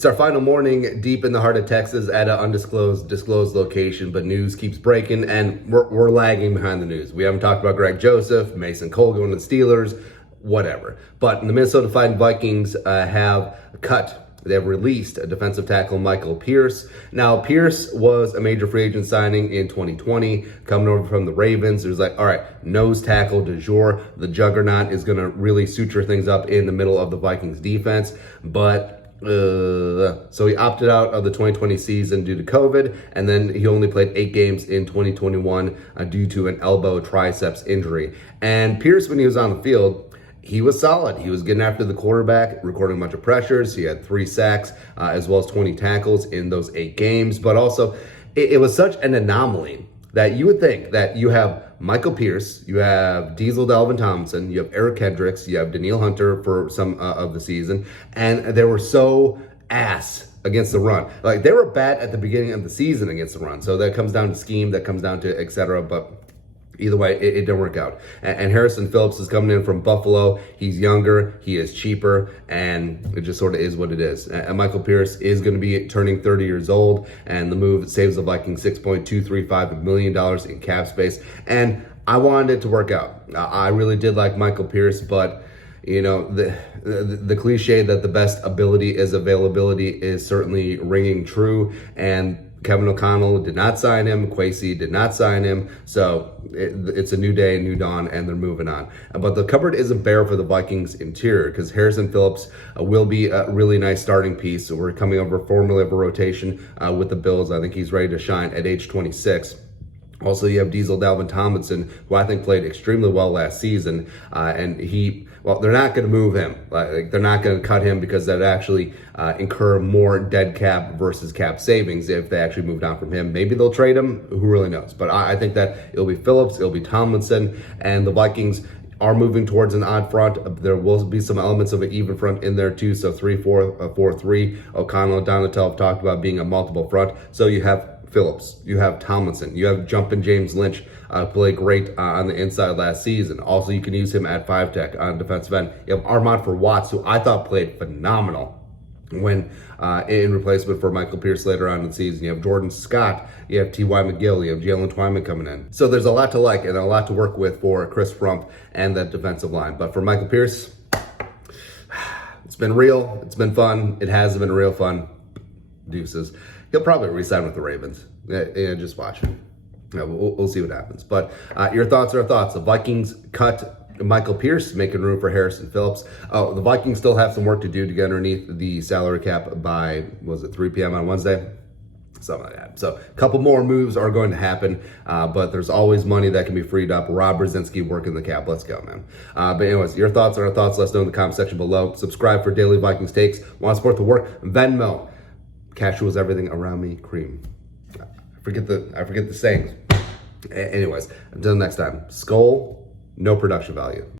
It's our final morning deep in the heart of Texas at an disclosed location, but news keeps breaking and we're lagging behind the news. We haven't talked about Greg Joseph, Mason Cole going to the Steelers, whatever. But the Minnesota Vikings they've released a defensive tackle, Michael Pierce. Now, Pierce was a major free agent signing in 2020, coming over from the Ravens. It was like, all right, nose tackle du jour. The juggernaut is going to really suture things up in the middle of the Vikings defense. So he opted out of the 2020 season due to COVID, and then he only played 8 games in 2021 due to an elbow triceps injury. And Pierce, when he was on the field, he was solid. He was getting after the quarterback, recording a bunch of pressures. He had 3 sacks, as well as 20 tackles in those 8 games. But also, it was such an anomaly that you would think that you have Michael Pierce, you have Diesel Dalvin Tomlinson, you have Eric Kendricks, you have Danielle Hunter for some of the season, and they were so ass against the run. Like, they were bad at the beginning of the season against the run. So that comes down to scheme, that comes down to et cetera, but either way, it didn't work out. And Harrison Phillips is coming in from Buffalo. He's younger, he is cheaper, and it just sort of is what it is. And Michael Pierce is going to be turning 30 years old, and the move saves the Vikings $6.235 million in cap space. And I wanted it to work out. I really did like Michael Pierce, but you know, the cliche that the best ability is availability is certainly ringing true. And Kevin O'Connell did not sign him. Kwesi did not sign him. So it's a new day, a new dawn, and they're moving on. But the cupboard isn't bare for the Vikings interior because Harrison Phillips will be a really nice starting piece. So we're coming over formally of a rotation with the Bills. I think he's ready to shine at age 26. Also, you have Diesel Dalvin Tomlinson, who I think played extremely well last season. And they're not going to move him. Like, they're not going to cut him because that'd actually incur more dead cap versus cap savings if they actually moved on from him. Maybe they'll trade him. Who really knows? But I think that it'll be Phillips, it'll be Tomlinson, and the Vikings are moving towards an odd front. There will be some elements of an even front in there too. So 3-4, 4-3. O'Connell and Donatel have talked about being a multiple front. So you have Phillips, you have Tomlinson, you have Jumpin' James Lynch, played great on the inside last season. Also, you can use him at 5-tech on defensive end. You have Armand for Watts, who I thought played phenomenal when in replacement for Michael Pierce later on in the season. You have Jordan Scott, you have T.Y. McGill, you have Jalen Twyman coming in. So there's a lot to like and a lot to work with for Chris Rump and that defensive line. But for Michael Pierce, it's been real, it's been fun, it has been real fun. Deuces. He'll probably re-sign with the Ravens. Yeah, just watch. We'll see what happens. But your thoughts are thoughts. The Vikings cut Michael Pierce, making room for Harrison Phillips. Oh, the Vikings still have some work to do to get underneath the salary cap by, 3 p.m. on Wednesday? Something like that. So a couple more moves are going to happen, but there's always money that can be freed up. Rob Brzezinski working the cap. Let's go, man. But anyways, your thoughts are our thoughts. Let us know in the comment section below. Subscribe for daily Vikings takes. Want to support the work? Venmo. Cash was everything around me. Cream. I forget the sayings. Anyways, until next time. Skull, no production value.